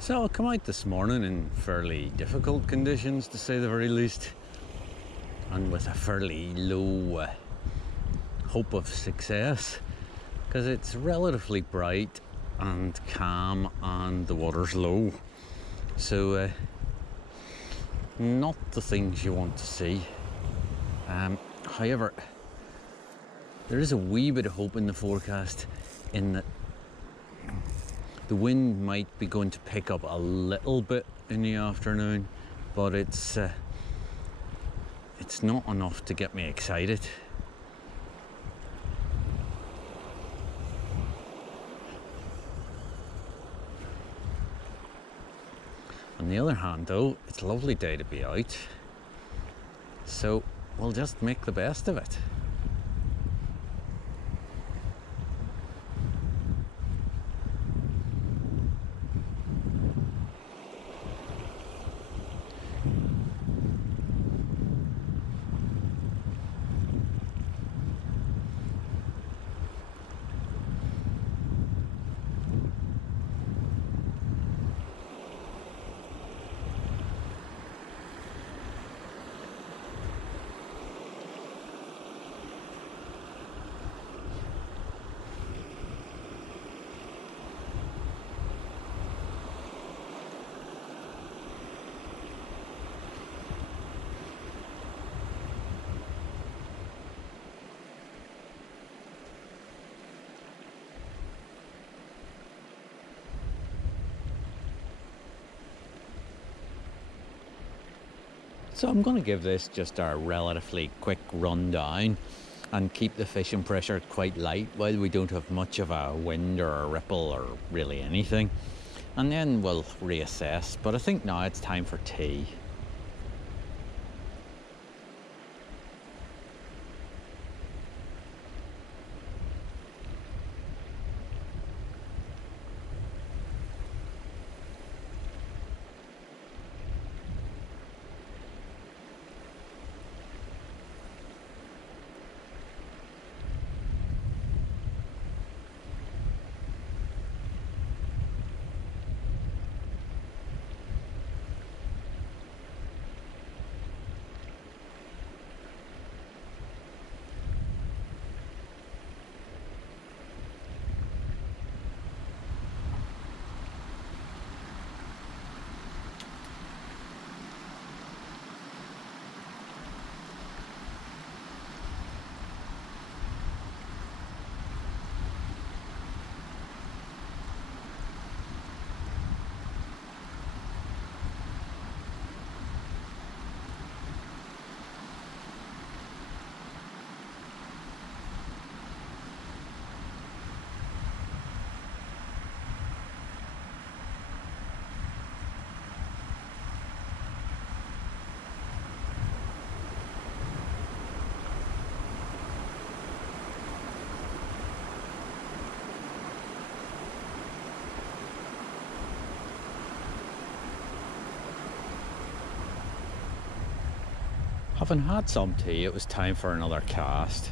So I come out this morning in fairly difficult conditions, to say the very least, and with a fairly low hope of success, because it's relatively bright and calm and the water's low. So not the things you want to see. However, there is a wee bit of hope in the forecast, in that the wind might be going to pick up a little bit in the afternoon, but it's not enough to get me excited. On the other hand though, it's a lovely day to be out, so we'll just make the best of it. So I'm going to give this just a relatively quick rundown and keep the fishing pressure quite light while we don't have much of a wind or a ripple or really anything, and then we'll reassess. But I think now it's time for tea. Having had some tea, it was time for another cast.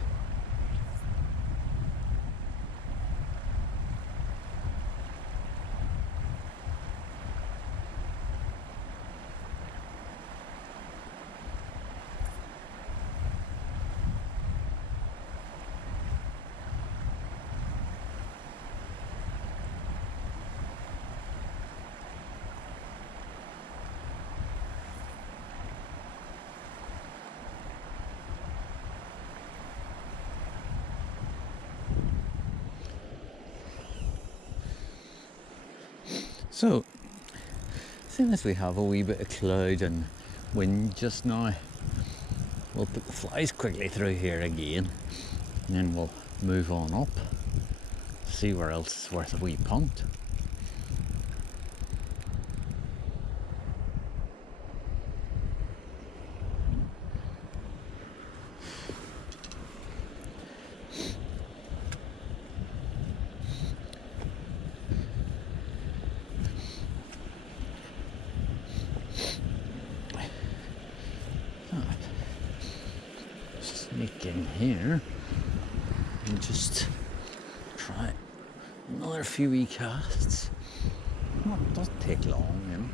So, seeing as we have a wee bit of cloud and wind just now, we'll put the flies quickly through here again, and then we'll move on up, see where else is worth a wee punt. Sneak in here and just try another few wee casts. Well, it doesn't take long, you know.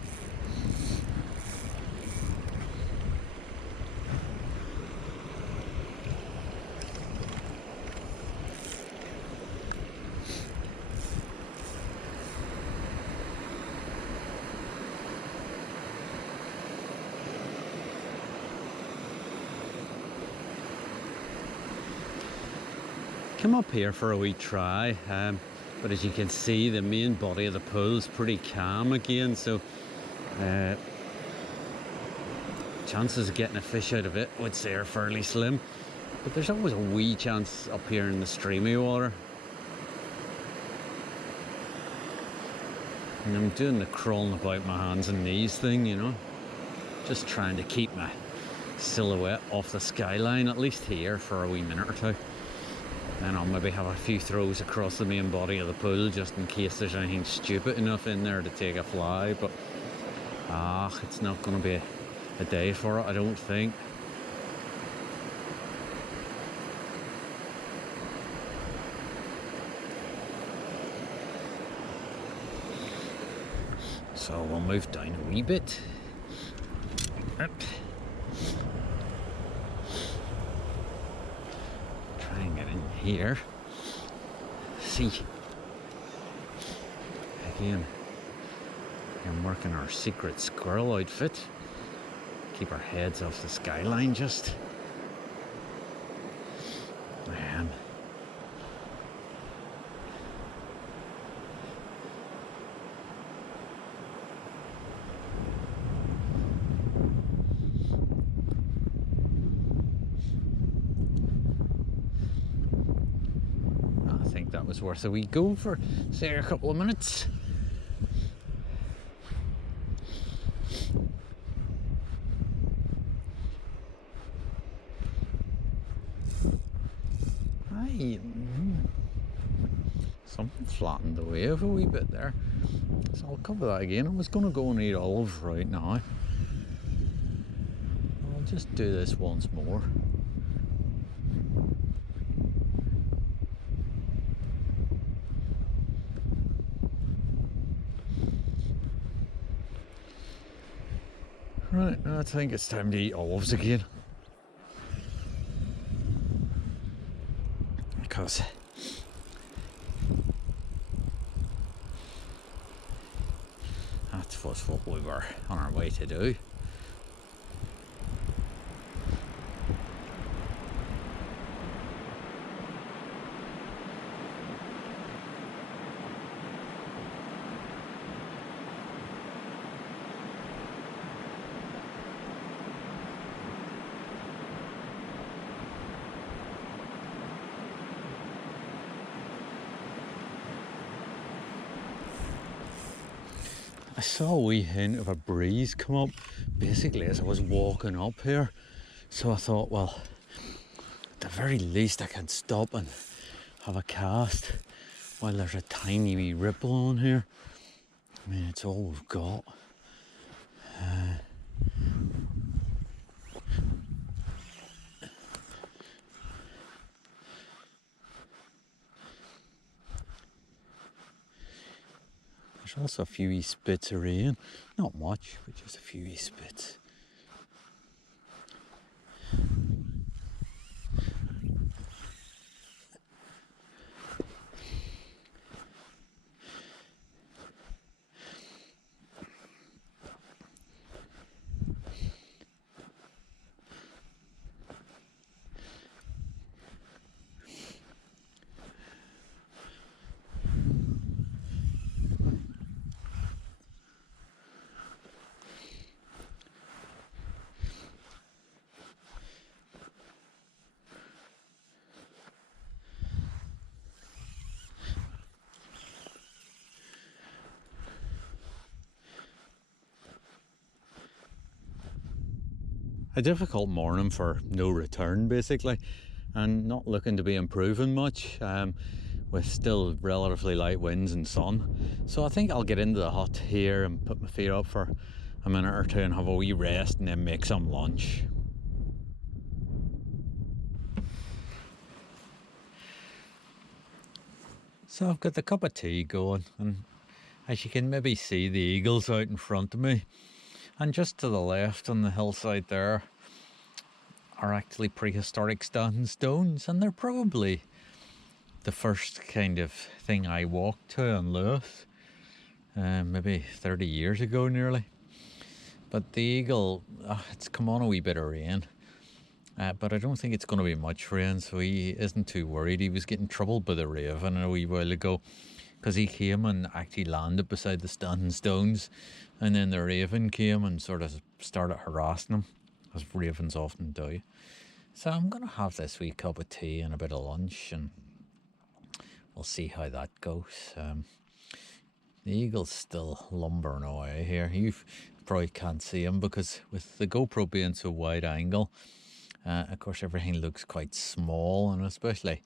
Come up here for a wee try, but as you can see, the main body of the pool is pretty calm again, so chances of getting a fish out of it, I would say, are fairly slim. But there's always a wee chance up here in the streamy water. And I'm doing the crawling about my hands and knees thing, you know, just trying to keep my silhouette off the skyline, at least here, for a wee minute or two. Then I'll maybe have a few throws across the main body of the pool just in case there's anything stupid enough in there to take a fly, but it's not going to be a day for it, I don't think. So we'll move down a wee bit. Up. Try and get in here. See. Again, I'm working our secret squirrel outfit. Keep our heads off the skyline just. I think that was worth a wee go for, say, a couple of minutes. Something flattened the wave a wee bit there, so I'll cover that again. I was going to go and eat olives right now. I'll just do this once more. Right, now I think it's time to eat olives again, because that was what we were on our way to do. I saw a wee hint of a breeze come up basically as I was walking up here, so I thought, well, at the very least I can stop and have a cast while there's a tiny wee ripple on here. I mean, it's all we've got. There's also a few wee spits of rain, not much, but just a few wee spits. A difficult morning for no return basically, and not looking to be improving much, with still relatively light winds and sun. So I think I'll get into the hut here and put my feet up for a minute or two and have a wee rest and then make some lunch. So I've got the cup of tea going, and As you can maybe see, the eagles out in front of me, and just to the left on the hillside there are actually prehistoric standing stones, and they're probably the first kind of thing I walked to in Lewis, maybe 30 years ago nearly. But the eagle, it's come on a wee bit of rain, but I don't think it's going to be much rain, so he isn't too worried. He was getting troubled by the raven a wee while ago, because he came and actually landed beside the standing stones, and then the raven came and sort of started harassing him, as ravens often do. So I'm going to have this wee cup of tea and a bit of lunch, and we'll see how that goes. The eagle's still lumbering away here. You probably can't see him because with the GoPro being so wide angle, of course everything looks quite small, and especially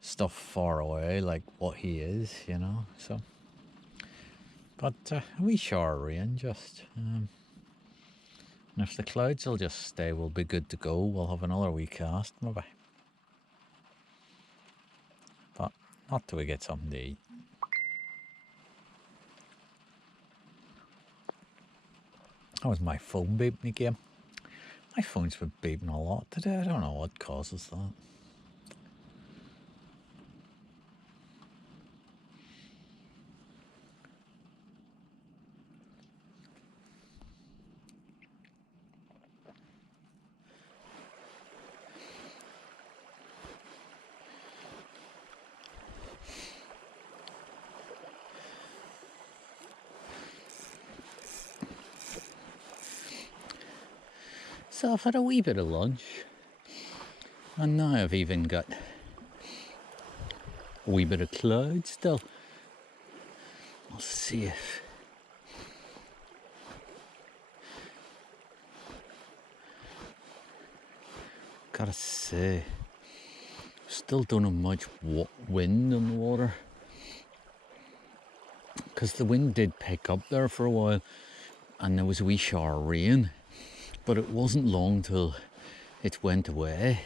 stuff far away like what he is, you know. So, but a wee shower of rain just, and if the clouds will just stay, we'll be good to go. We'll have another wee cast maybe, but not till we get something to eat. That was my phone beeping again. My phone's been beeping a lot today. I don't know what causes that. So I've had a wee bit of lunch, and now I've even got a wee bit of cloud still. I'll see if gotta say, still don't have much wind on the water, because the wind did pick up there for a while and there was a wee shower of rain, but it wasn't long till it went away.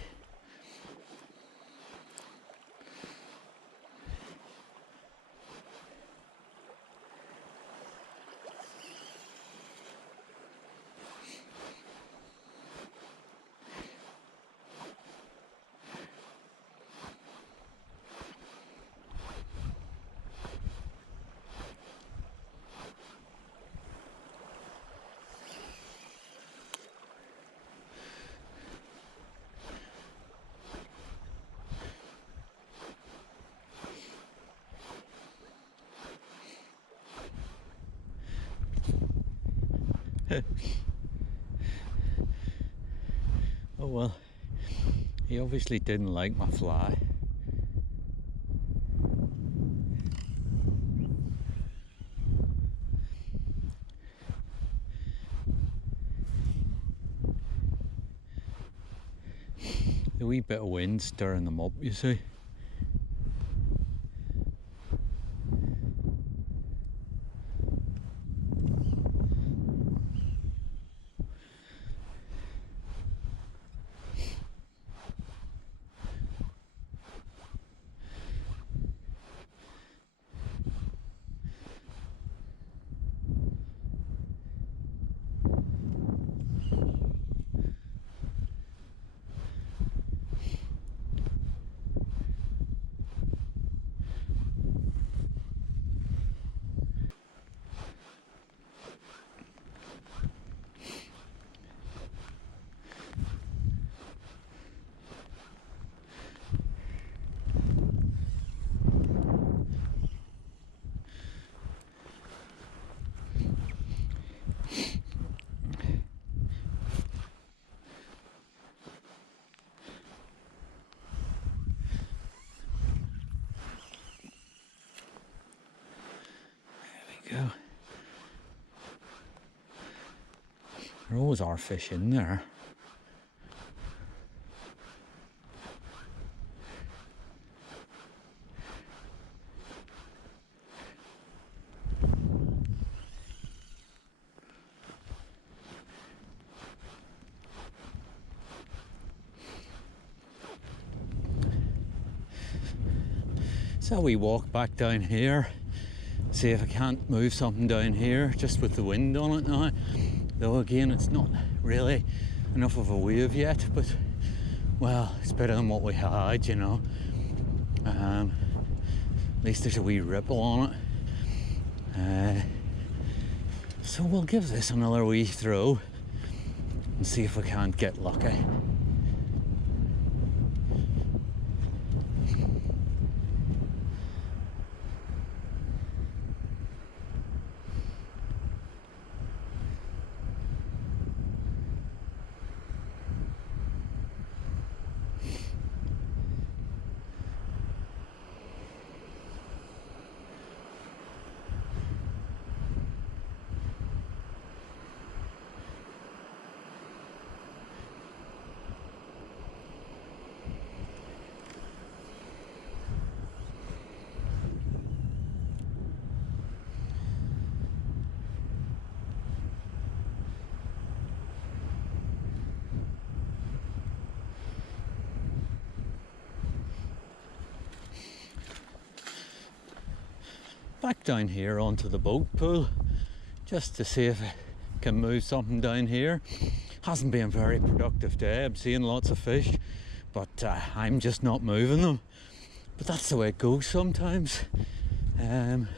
Oh well, he obviously didn't like my fly. The wee bit of wind stirring them up, you see. Go. There always are fish in there. So we walk back down here. see if I can't move something down here just with the wind on it now. Though again, it's not really enough of a wave yet, but well, it's better than what we had, you know. At least there's a wee ripple on it. So we'll give this another wee throw and see if we can't get lucky. Back down here onto the boat pool just to see if I can move something down here. Hasn't been a very productive day. I'm seeing lots of fish, but I'm just not moving them. But that's the way it goes sometimes, and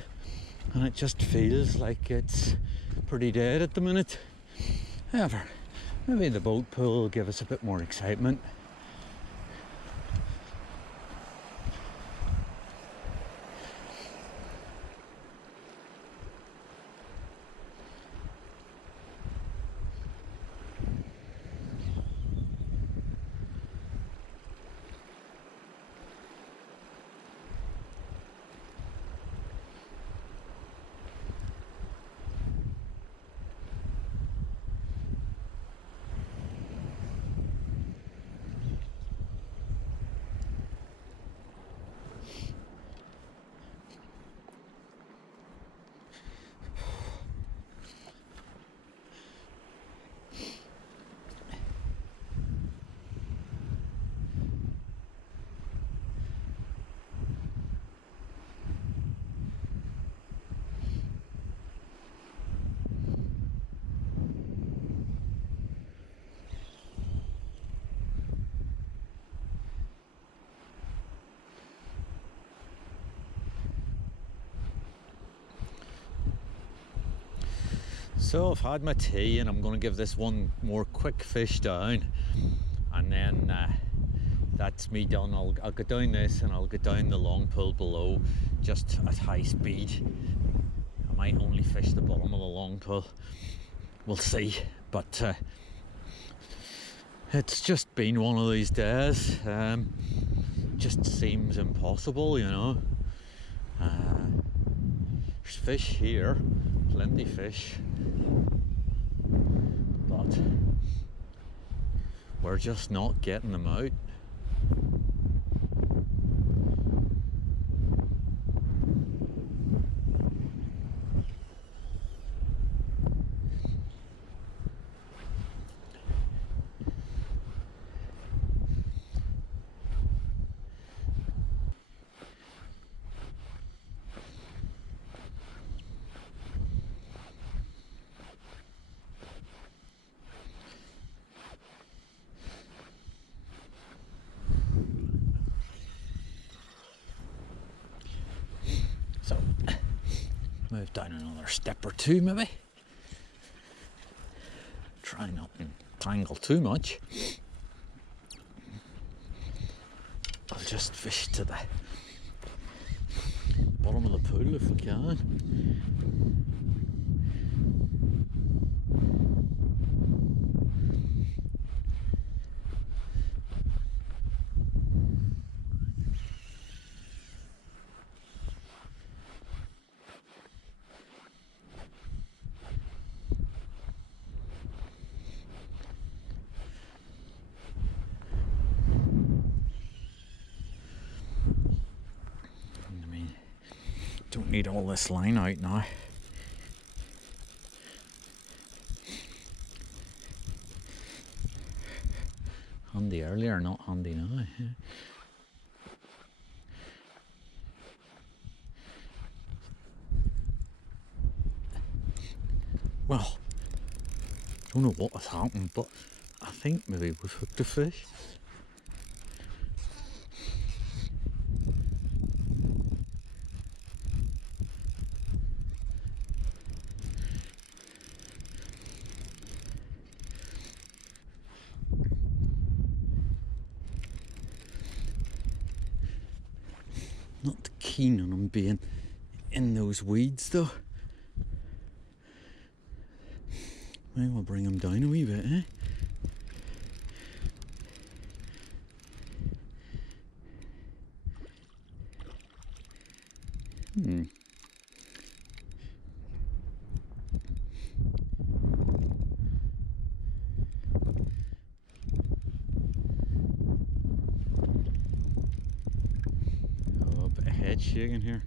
it just feels like it's pretty dead at the minute. However, maybe the boat pool will give us a bit more excitement. So I've had my tea and I'm going to give this one more quick fish down, and then that's me done. I'll go down this and I'll go down the long pool below just at high speed. I might only fish the bottom of the long pool, we'll see, but it's just been one of these days. Just seems impossible, you know. There's fish here, plenty fish, but we're just not getting them out. So, move down another step or two maybe. Try not to tangle too much. I'll just fish to the bottom of the pool if we can. Don't need all this line out now. Handy earlier, not handy now. Well, don't know what has happened, but I think maybe we've hooked a fish. Not keen on them being in those weeds though. Maybe we'll bring them down a wee bit, eh? Oh, a bit of head shaking here.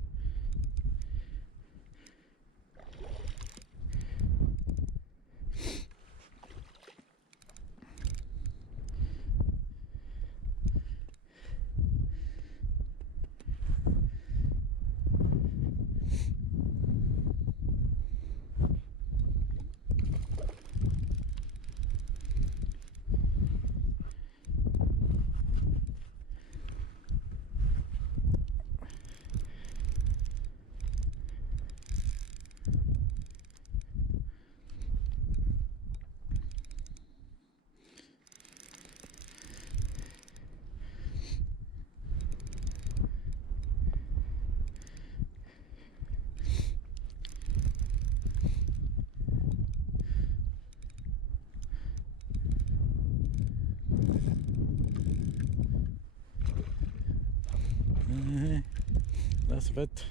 That's a bit.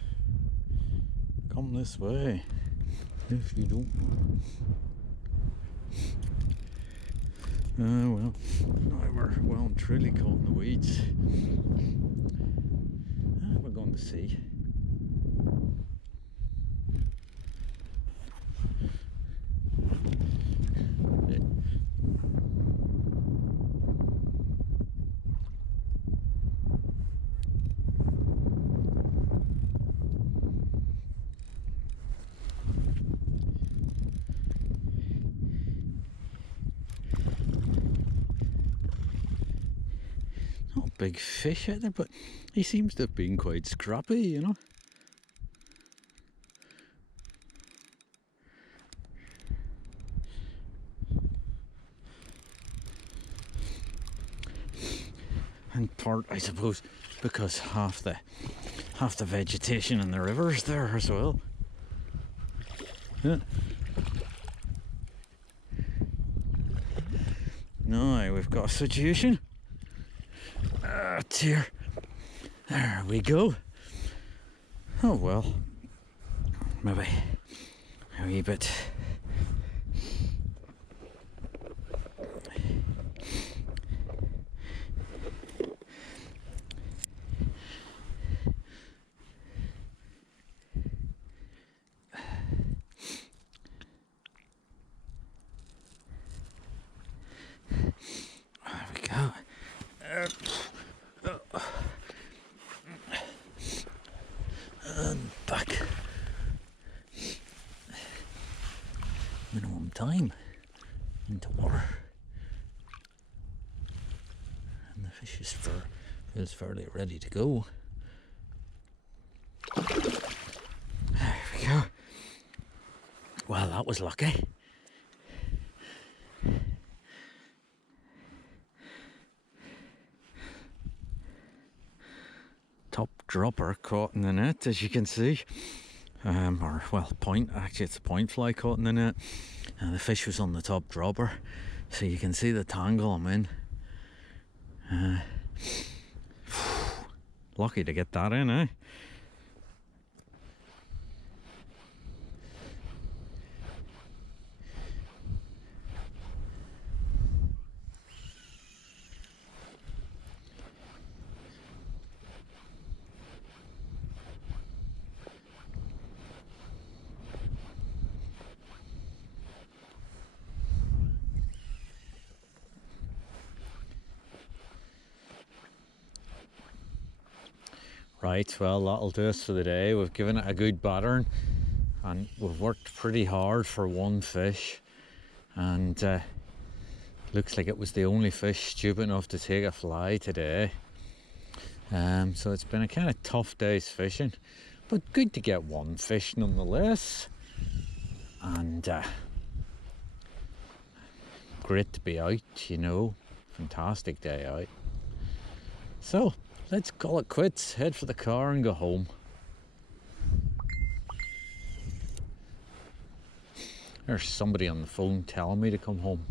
Come this way, if you don't know. Well, now we're well and truly caught in the weeds. We're going to see. Not a big fish out there, but he seems to have been quite scrappy, you know. And part, I suppose, because half the vegetation in the river's there as well. Yeah. Now we've got a situation. Dear. There we go. Oh well. Maybe a wee bit. There we go. And back. Minimum time into water. And the fish is fairly ready to go. There we go. Well, that was lucky. Top dropper caught in the net, as you can see. Or well, point, actually it's a point fly caught in the net. And the fish was on the top dropper, so you can see the tangle I'm in. Lucky to get that in, eh? Right, well, that'll do us for the day. We've given it a good battering. and we've worked pretty hard for one fish, and looks like it was the only fish stupid enough to take a fly today. So it's been a kind of tough day's fishing, but good to get one fish nonetheless, and great to be out, you know, fantastic day out. So let's call it quits, head for the car and go home. There's somebody on the phone telling me to come home.